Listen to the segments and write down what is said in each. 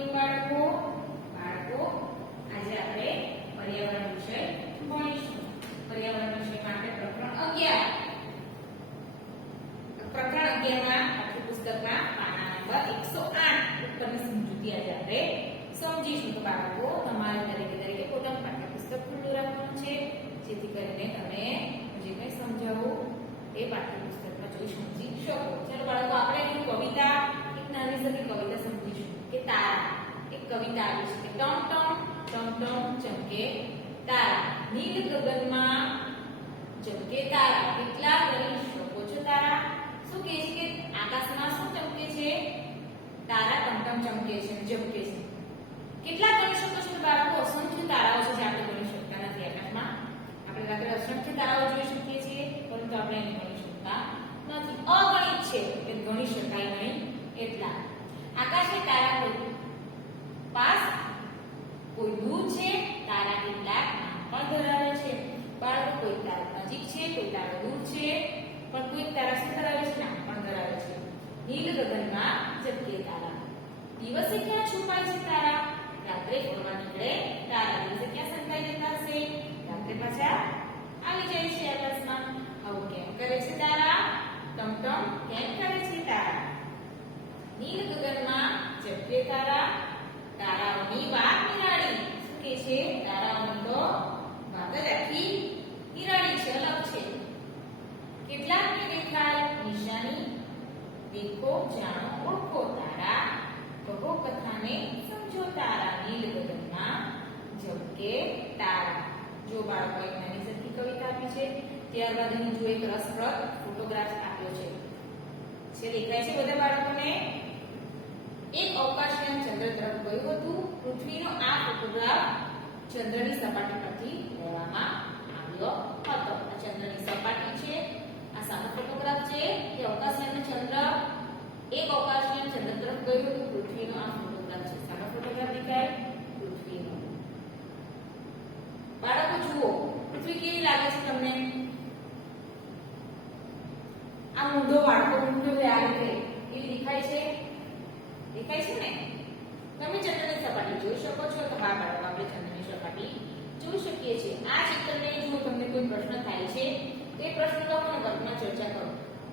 Morning બાળકો. આજે આપણે પર્યાવરણ વિષય ભણીશું. પર્યાવરણ વિષયમાં આપણે પ્રકરણ 11 ના પાઠ્યપુસ્તકના પાના નંબર 108 ઉપરની સમજૂતી આજે આપણે સમજીશું. તો બાળકો તમારે દરેકે પોતાનું પાઠ્યપુસ્તક ખુલ્લું રાખવાનું છે, જેથી કરીને તમે જે કંઈ સમજાવું એ પાઠ્યપુસ્તકમાં જોઈ સમજી શકો. ચાલો બાળકો, આપણે એક કવિતા, એક નાની સરી કવિતા સમજીશું કે તારા. એક કવિતા આવી છે કે ટમ ટમ ચમકે તારા, નીલ ગગનમાં ચમકે તારા, કેટલા ગણી શકો છો તારા. શું કહે છે કે આકાશમાં શું ચમકે છે? તારા ટમટમ ચમકે છે, ચમકે છે. કેટલા ગણી શકો છો બાળકો? અસંખ્ય તારાઓ છે જે આપણે ગણી શકતા નથી આકાશમાં. આપણે રાત્રે અસંખ્ય તારાઓ જોઈ શકીએ છીએ, પરંતુ આપણે એને ગણી શકતા નથી. અગણિત છે, એ ગણી શકાય નહીં એટલા. આકાશે તારા કોઈ પાસ, કોઈ દૂર છે, તારા કેટલાક નામ પણ ધરાવે છે. બાળકો, કોઈ તારા નજીક છે, કોઈ તારા દૂર છે, પણ કોઈ તારા શું ધરાવે છે? નામ પણ ધરાવે છે. નીલ ગગનમાં ચમકે તારા, દિવસે ક્યાં છુપાય છે તારા? રાત્રે ફરવા નીકળે તારા, દિવસે ક્યાં સંતાઈ જતા હશે? રાત્રે પાછા આવી જાય છે આકાશમાં. આવું કેમ કરે છે તારા? ટમટમ કેમ કરે છે તારા? નીલ ગગનમાં ચમકે તારા, તારાઓની વાત નિરાળી. શું કે છે? તારાઓની તો વાત જ આખી નિરાળી છે, અલગ છે. કેટલાકને દેખાય નિશાની, દેખો જાણો ઓળખો તારા, કહો કથાને સમજો તારા, નીલ ગગનમાં ચમકે તારા. જો બાળકો, એક નાની સરખી કવિતા આપી છે, ત્યારબાદ અહીં જો એક રસપ્રદ ફોટોગ્રાફ આપ્યો છે. દેખાય છે બધા બાળકોને? એક અવકાશયાન ચંદ્ર તરફ ગયું હતું. પૃથ્વીનો આ ફોટોગ્રાફ ચંદ્રની સપાટી પરથી લેવામાં આવ્યો હતો. આ ચંદ્રની સપાટી છે, આ સાનો ફોટોગ્રાફ છે કે અવકાશયાન ચંદ્ર, એક અવકાશયાન ચંદ્ર તરફ ગયું હતું. પૃથ્વીનો આ ફોટોગ્રાફ છે. સાનો ફોટોગ્રાફ દેખાય? પૃથ્વીનો. બાળકો જુઓ, પૃથ્વી કેવી લાગે છે તમને? આ મૂંઢો બાળકો, મૂંઢો આ રીતે કેવી દેખાય છે? દેખાય છે ને? તમે ચંદ્રની સપાટી જોઈ શકો છો? તો હા બાળકો, આપણે ચંદ્રની સપાટી જોઈ શકીએ છીએ. આ ચિત્રને જો તમને કોઈ પ્રશ્ન થાય છે, તે પ્રશ્ન લખો અને વર્ગમાં ચર્ચા કરો.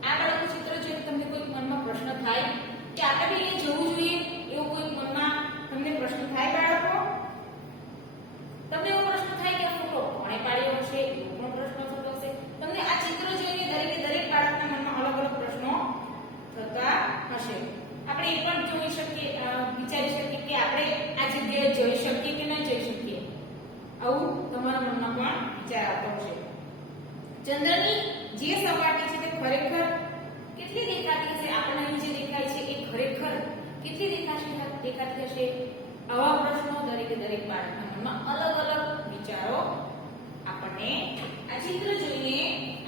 આ બાળકો ચિત્ર જોઈને તમને કોઈ મનમાં પ્રશ્ન થાય કે આપણે બી અહીંયા જવું જોઈએ, એવો કોઈ મનમાં તમને પ્રશ્ન થાય બાળકો? તમને એવો પ્રશ્ન થાય કે આ ફોટો કોણે પાડ્યો હશે, એવો પણ પ્રશ્ન થતો હશે. તમને આ ચિત્ર જોઈને દરેક બાળકના મનમાં અલગ અલગ પ્રશ્નો થતા હશે. આપણે એ પણ જોઈ શકીએ, વિચારી શકીએ કે આપણે આ જગ્યાએ જઈ શકીએ કે ન જઈ શકીએ. આવું તમારા મનમાં પણ વિચાર આવતો હશે. ચંદ્રની જે સપાટી છે તે ખરેખર કેટલી દેખાતી હશે? આપણને અહીં જે દેખાય છે એ ખરેખર કેટલી દેખાતી હશે? આવા પ્રશ્નો દરેક બાળકના મનમાં અલગ અલગ વિચારો આપણને આ ચિત્ર જોઈને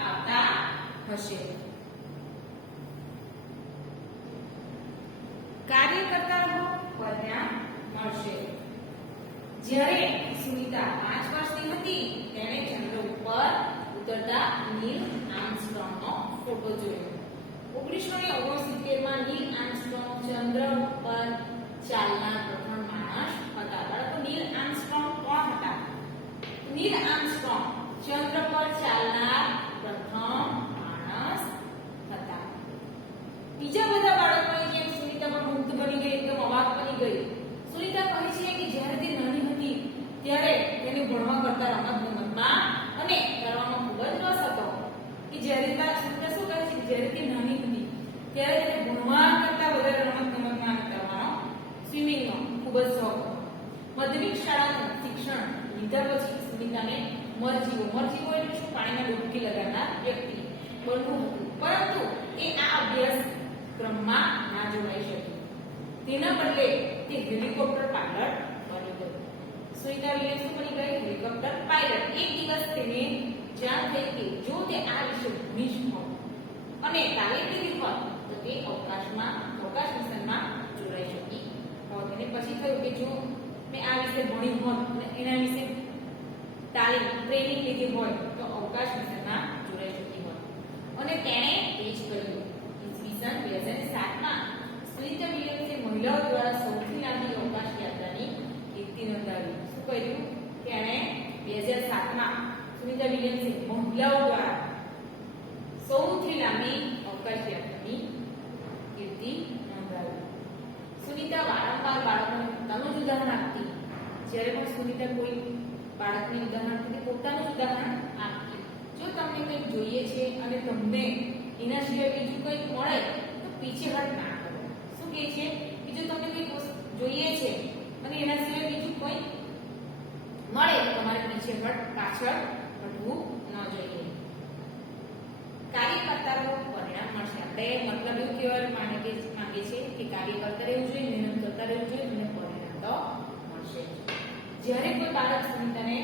આવતા હશે. કાર્ય કરતા રહો, પરિણામ મળશે. જ્યારે સુનીતા 5 વર્ષની હતી, તેણે ચંદ્ર ઉપર ઉતરતા નીલ આર્મસ્ટ્રોંગનો ફોટો જોયો. 1969 માં નીલ આર્મસ્ટ્રોંગ ચંદ્ર પર ચાલનાર પ્રથમ માણસ હતા. બાળકો, નીલ આર્મસ્ટ્રોંગ કોણ હતા? નીલ આર્મસ્ટ્રોંગ ચંદ્ર પર ચાલનાર પ્રથમ માણસ હતા. બીજા બધા બાળકોએ જેમ સુનીતા પર મુગ્ધ બની ગઈ, એકદમ અવાક બની ગઈ. સુનીતા કહે છે કે જ્યારે તે નાની હતી ત્યારે તેને ભણવા કરતા રમતગમતમાં અને તરવામાં ખૂબ જ રસ હતો. કે જ્યારે સુનીતા શું કહે છે? જ્યારે તે નાની હતી ત્યારે તેને ભણવા કરતા વધારે રમતગમતમાં અને તરવાનો, સ્વિમિંગનો ખૂબ જ શોખ હતો. માધ્યમિક શાળાનું શિક્ષણ લીધા પછી સુનીતાને મરજીવો એટલે શું? પાણીમાં ડૂબકી લગાવનાર વ્યક્તિ બનવું હતું. પરંતુ એ આ અભ્યાસક્રમમાં ના જોડાઈ શકી. તેના બદલે તે હેલિકોપ્ટર પાયલટ બની ગઈ. સુનીતા વિલિયમ્સ શું બની ગઈ? Helicopter pilot. એક દિવસ તેને જાણ થઈ કે જો તે આ વિશે ભણી જ હોત અને તાલીમ લીધી હોત તો તે અવકાશ મિશનમાં જોડાઈ શકી હોત. અને પછી થયું કે જો મેં આ વિશે ભણી હોત અને એના વિશે ટ્રેનિંગ લીધી હોય તો અવકાશ મિશનમાં જોડાઈ શકી હોત. અને તેણે એ જ કર્યું. ઈસવીસન 2007 માં સુનીતા વિલિયમ્સે મહિલાઓ દ્વારા સૌથી લાંબી અવકાશ સુનિતા વારંવાર બાળકોને પોતાનું જ ઉદાહરણ આપતી. જ્યારે પણ સુનિતા કોઈ બાળકને ઉદાહરણ આપતી પોતાનું જ ઉદાહરણ આપતી. જો તમને કંઈક જોઈએ છે અને તમને એના સિવાય બીજું કંઈક મળે તો પીછેહટ ના કરો. શું કહે છે કે જો તમને કંઈક જોઈએ છે અને એના સિવાય બીજું કંઈક મળે તો તમારે પાછળ હટવું ન જોઈએ. કાર્ય કરતા રહો, પરિણામ મળશે. આપણે મતલબ એવું કહેવા માંગે છે કે કાર્ય કરતા રહેવું જોઈએ, મહેનત કરતા રહેવું જોઈએ અને પરિણામ તો મળશે. જ્યારે કોઈ બાળક સુનિતાને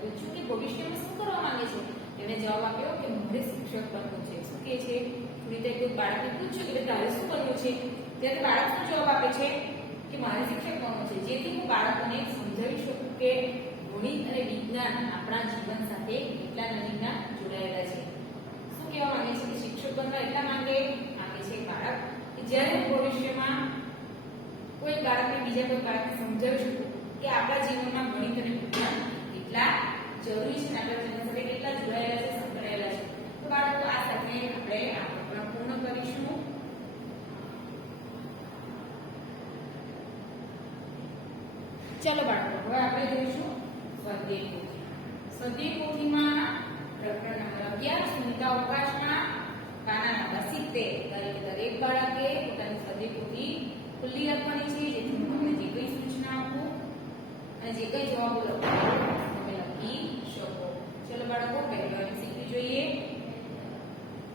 પૂછ્યું કે ભવિષ્યમાં શું કરવા માંગે છે, એને જવાબ આપ્યો કે મારે શિક્ષક બનવું છે. શું કહે છે? સુનિતાએ કોઈ બાળકને પૂછ્યું કે તારે શું બનવું છે, ત્યારે બાળક શું જવાબ આપે છે કે મારે શિક્ષક બનવું છે, જેથી હું બાળકોને સમજાવી શકું કે ગણિત અને વિજ્ઞાન આપણા જીવન સાથે કેટલા નજીકના જોડાયેલા છે. શું કહેવા માંગે છે કે શિક્ષક બનવા એટલા માંગે છે બાળક કે જ્યારે ભવિષ્યમાં કોઈ બાળકને બીજા કોઈ બાળકને સમજાવી શકું કે આપણા જીવનમાં ગણિત અને વિજ્ઞાન કેટલા જરૂરી છે, આપણા જીવન સાથે કેટલા જોડાયેલા છે, સંકળાયેલા છે. તો બાળકો આ સાથે આપણે આ પ્રકરણ પૂર્ણ કરીશું. ચલો બાળકો, હવે આપણે જોઈશું સ્વાધ્યાય પોથી. સ્વાધ્યાય પોથીમાં પ્રકરણ નંબર 11 સુનિતા અવકાશમાં પાના નંબર 70. દરેક બાળકે પોતાની સ્વાધ્યાય પોથી ખુલ્લી રાખવાની છે, જેથી હું તમને જે કંઈ સૂચના આપું અને જે કંઈ જવાબો લખો તમે લખી શકો. ચલો બાળકો, પહેલો MCQ જોઈએ.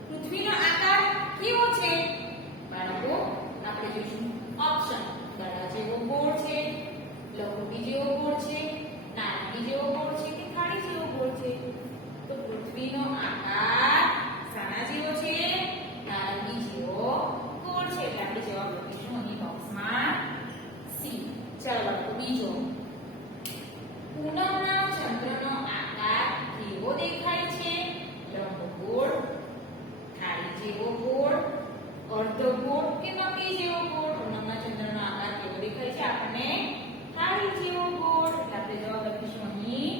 પૃથ્વીનો આકાર કેવો છે? બાળકો, આપણે જોઈશું ઓપ્શન. ગળા જેવો ગોળ છે, લઘુકી જેવો ગોળ છે, નારંગી જેવો ગોળ છે કે ખાડી જેવો ગોળ છે? તો પૃથ્વીનો આકાર શાના જેવો છે? નારંગી જેવો ગોળ છે. એટલે આપણે જવાબ લખીશું અહીં બોક્સમાં સી. ચાલો બાળકો, બીજો. પૂનમના ચંદ્રનો આકાર કેવો દેખાય છે? લંબગોળ, થાળી જેવો ગોળ, અર્ધગોળ કે નક્કી જેવો ગોળ? પૂનમના ચંદ્રનો આકાર કેવો દેખાય છે? આપણને થાળી જેવો ગોળ. એટલે આપણે જવાબ લખીશું અહીં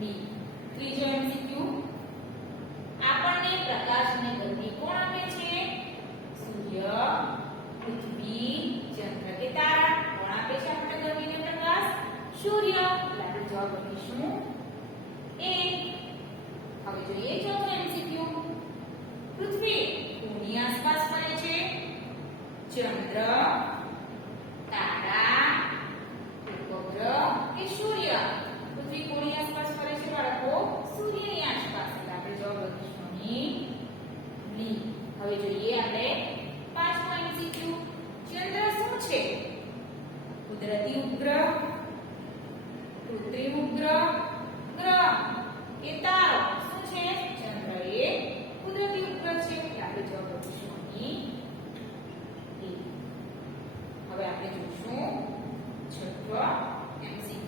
બી. ત્રીજો MCQ. આપણને પ્રકાશ અને ગતિ કોણ આપે છે? સૂર્ય, પૃથ્વી, ચંદ્ર કે તારા? કોણ આપે છે આપણને ગતિ અને પ્રકાશ? સૂર્ય. એટલે આપણે જવાબ લખીશું એ. હવે જોઈએ ચોથો MCQ. પૃથ્વી કોની આસપાસ ફરે છે? ચંદ્ર, તારા, ઉપગ્રહ કે સૂર્ય? પૃથ્વી કોની આસપાસ ફરે છે બાળકો? સૂર્યની આસપાસ. એટલે આપણે જવાબ લખીશું અહીં બી. હવે જોઈએ આપણે પાંચમો MCQ. ચંદ્ર શું છે? કુદરતી ઉપગ્રહ, કૃત્રિમ ઉપગ્રહ, ગ્રહ કે તારો? શું છે? ચંદ્ર એ કુદરતી ઉપગ્રહ છે. એટલે આપણે જવાબ લખીશું અહીં એ. હવે આપણે જોઈશું છઠ્ઠો MCQ.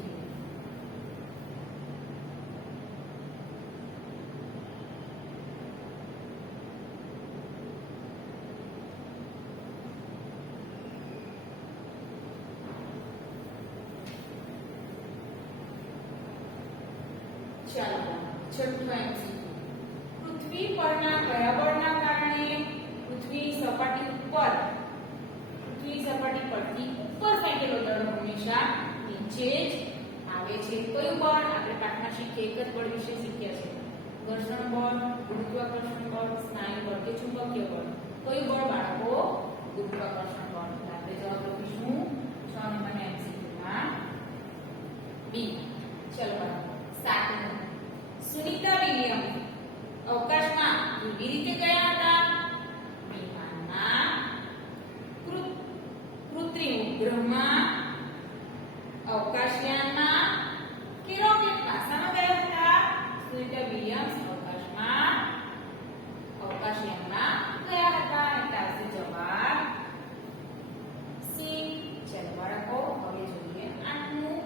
ચાલો, છઠ્ઠો MCQ. પૃથ્વી પરના કયા બળના કારણે પૃથ્વીની સપાટી પરથી ઉપર ફેંકેલો દળ હંમેશા નીચે જ આવે છે? કયું બળ? આપણે પાઠમાં શીખીએ એક જ બળ વિશે શીખ્યા છે. ઘર્ષણ બળ, ગુરુત્વાકર્ષણ બળ, સ્નાયુ બળ કે ચુંબકીય બળ? કયું બળ બાળકો? ગુરુત્વાકર્ષણ બળ. આપણે જવાબ લખીશું 6 નંબરના MCQ માં બી. ચલો બાળકો, સાતમું. સુનિતા વિલિયમ્સ અવકાશમાં કેવી રીતે ગયા હતા? વિમાનમાં, કૃત્રિમ ઉપગ્રહમાં, અવકાશયાનમાં કે રોકેટમાં? શામાં ગયા હતા? સુનિતા વિલિયમ્સ અવકાશયાનમાં ગયા હતા. એટલે આવશે જવાબ સી. ચલો બાળકો, હવે જોઈએ આઠમું.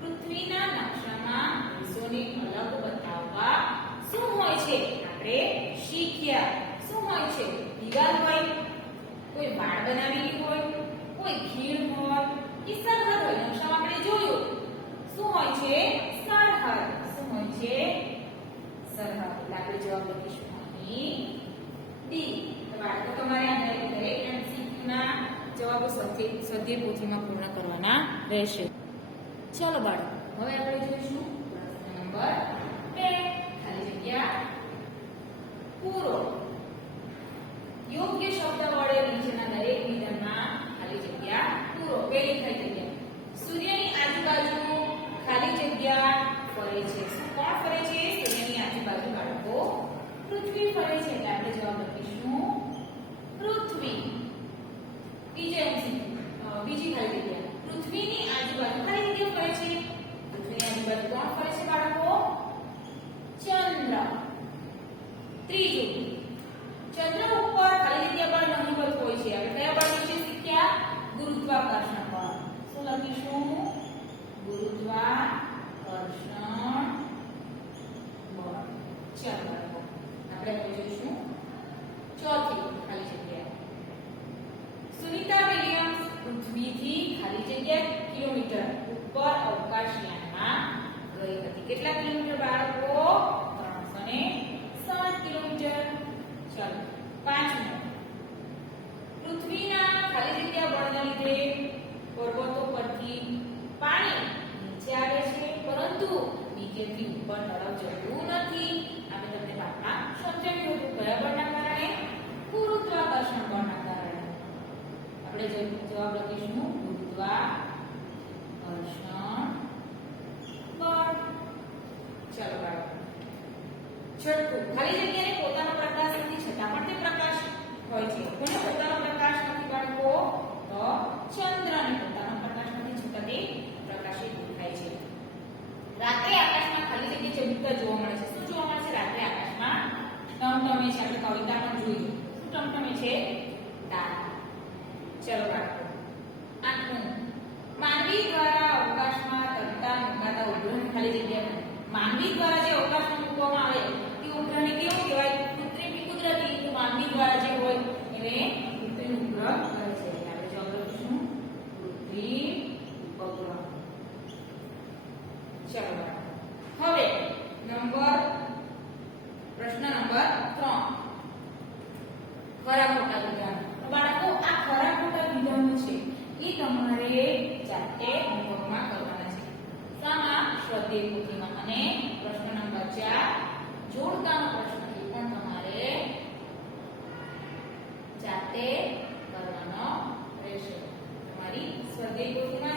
પૃથ્વીના નકશામાં દેશોને અલગ બતાવવા શું હોય છે? આપણે શીખ્યા. શું હોય છે? દિવાલ હોય, કોઈ બાળ બનાવેલી હોય, કોઈ ખીણ હોય કે સરહદ હોય? નકશામાં આપણે જોયું શું હોય છે? સરહદ. શું હોય છે? સરહદ. એટલે આપણે જવાબ લખીશું અહીં ડી. તો બાળકો, તમારે આ દરેક MCQ ના જવાબો સ્વાધ્યાય પોથીમાં પૂર્ણ કરવાના રહેશે. ચાલો બાળકો, હવે આપણે જોઈશું પ્રશ્ન નંબર 2, ખાલી જગ્યા પૂરો. યોગ્ય શબ્દ વડે નીચેના દરેક વિધાનમાં ખાલી જગ્યા પૂરો. પહેલી ખાલી જગ્યા, સૂર્યની આજુબાજુ ખાલી જગ્યા ફરે છે. શું કોણ ફરે છે? સૂર્યની આજુબાજુ બાળકો પૃથ્વી ફરે છે. એટલે આપણે જવાબ લખીશું પૃથ્વી. બીજી ખાલી જગ્યા, પૃથ્વીની આજુબાજુ ખાલી જગ્યા ફરે છે. પૃથ્વીની આજુબાજુ કોણ ફરે છે બાળકો? ચંદ્ર. ત્રીજું, ચંદ્ર ઉપર ખાલી જગ્યા બળ નહીવત હોય છે. આપણે કયા બળ વિશે શીખ્યા? ગુરુત્વાકર્ષણ બળ. શું લખીશું? ગુરુત્વાકર્ષણ બળ. ચાલો બાળકો, આપણે જોઈશું ચોથી ખાલી જગ્યા, સુનિતા વિલિયમ્સ પૃથ્વીથી ખાલી જગ્યા કિલોમીટર ઉપર અવકાશયાનમાં ગઈ હતી. કેટલા કિલોમીટર બાળકો? 307 કિલોમીટર. ચાલો પાંચમું, પૃથ્વીના ખાલી જગ્યા બળના લીધે પર્વતો પરથી પાણી નીચે આવે છે, પરંતુ નીચેથી ઉપર તરફ જતું નથી. આપણે તમને પાઠમાં સમજાવ્યું હતું. કયા બળના કારણે? ગુરુત્વાકર્ષણ બળના કારણે. આપણે જવાબ લખીશું ગુરુત્વાકર્ષણ બળ. ચાલો બાળકો, છઠ્ઠું, ખાલી જગ્યાને પોતાનો પ્રકાશ નથી છતાં પણ તે પ્રકાશ હોય છે. કોને પોતાનો પ્રકાશ નથી બાળકો? તો ચંદ્રને પોતાનો પ્રકાશ નથી છતાં તે પ્રકાશિત દેખાય છે. રાત્રે આકાશમાં ખાલી જગ્યા ચમકતા જોવા મળે છે. શું જોવા મળે છે રાત્રે આકાશમાં? ટમટમે છે. આપણે કવિતામાં જોયું. શું ટમટમે છે? તારા. ચલો બાળકો, આઠમું, માનવી દ્વારા અવકાશમાં તરતા મુકાતા ઉપગ્રહ ખાલી જગ્યા. માનવી દ્વારા જે અવકાશમાં મૂકવામાં આવે તે ઉપગ્રહને કેવું કહેવાય? કૃત્રિમ કે કુદરતી? તો માનવી દ્વારા જે હોય એને કૃત્રિમ ઉપગ્રહ કહે છે. આપણે જવાબ લખીશું કૃત્રિમ ઉપગ્રહ. ચાલો હવે પ્રશ્ન નંબર 3, ખરા ખોટા વિધાન. તો બાળકો, આ ખરા ખોટા વિધાનો છે એ તમારે જાતે હોમવર્કમાં કરવાના છે. શામાં? સ્વાધ્યાય પોથીમાં. અને પ્રશ્ન નંબર 4, જોડકાનો પ્રશ્ન એ પણ તમારે જાતે કરવાનો રહેશે. તમારી સ્વાધ્યાય પોથીમાં